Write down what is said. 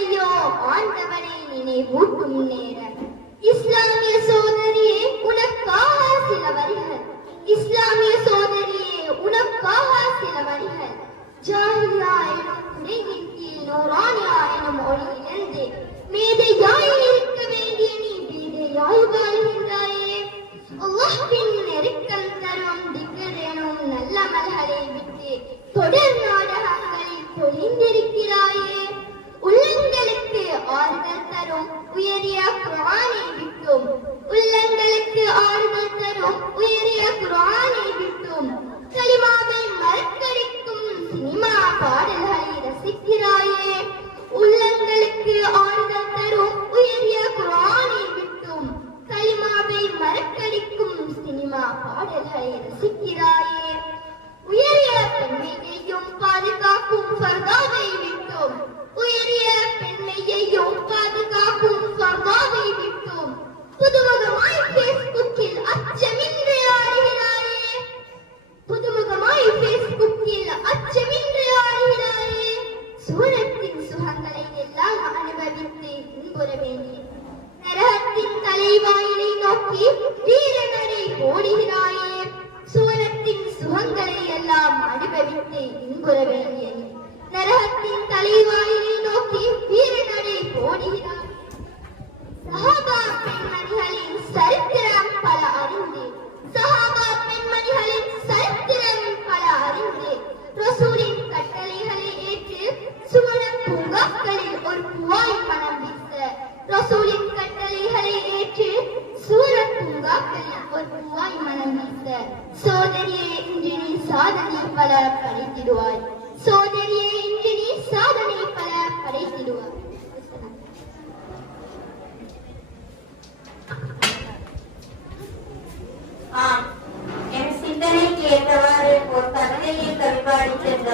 ஐயோ ஆண்டவனை நினைவூட்டும் நேரம். இஸ்லாமிய சோதரியே உனக்காக சில வரிகள். இஸ்லாமிய சோதரியே உனக்காக சில வரிகள். ஜாஹிலியா எனும் குடையின் கீழ் நூரானியா எனும் ஒளியிலிருந்து மேதையாய் இருக்க வேண்டிய நீ பேதையாய் வாழ்கின்றாயே. அல்லாஹ்வின் நெருக்கல் தரும் திக்ர் எனும் நல்ல மல்களை விட்டு தொடர் நாடகங்களில் பொழிந்திருக்கிறாயே. உள்ளங்களுக்கு ஆறுதல் தரும் உயரிய குர்ஆனை விட்டும் உள்ளங்களுக்கு ஆறுதல் தரும் உயரிய குர்ஆனை விட்டும் கலிமாவை மறக்கடிக்கும் சினிமா பாடல்களை ரசிக்கிறாயே. உள்ளங்களுக்கு ஆறுதல் தரும் உயரிய குர்ஆனை விட்டும் கலிமாவை மறக்கடிக்கும் சினிமா பாடல்களை ரசிக்கிறாயே. உயரிய பெண்மையையும் பாதுகாக்கும் ஃபர்தாவை விட்டும் உயரிய பெண்மையையும் பாதுகாக்கும் ஃபர்தாவை விட்டும் புதுமுகமாய் ஃபேஸ்புக்கில் அச்சமின்றி ஆடுகிறாயே. புதுமுகமாய் ஃபேஸ்புக்கில் அச்சமின்றி ஆடுகிறாயே. சூரத்தின் சுகங்களை எல்லாம் அனுபவித்து இன்புற வேண்டி நரகத்தின் தலைவாயிலை நோக்கி வீரநடை ஓடுகிறாயே. சூரத்தின் சுகங்களை எல்லாம் அனுபவித்து இன்புற வேண்டிய நரகத்தின் தலைவாயிலை நோக்கி வீரநடை ஓடுகிறாய். சஹாபா பெண்மணிகளின் சரித்திரம் பல அறிந்து சஹாபா பெண்மணிகளின் சரித்திரம் பல அறிந்து ரசூலின் கட்டளைகளை ஏற்று சுவன பூங்காக்களில் ஒரு பூவாய் மனம் வீச ரசூலின் கட்டளைகளை ஏற்று சூர பூங்காக்களில் ஒரு பூவாய் மனம் வீச சோதரியே இன்று நீ சாதனை பல படைத்திடுவாய். சோதரியே இன்று நீ சாதனை பல படைத்திடுவாய். என் சிந்தனைக்கு ஏற்றவாறு ஒரு கவிதையை கவிபாடி சென்ற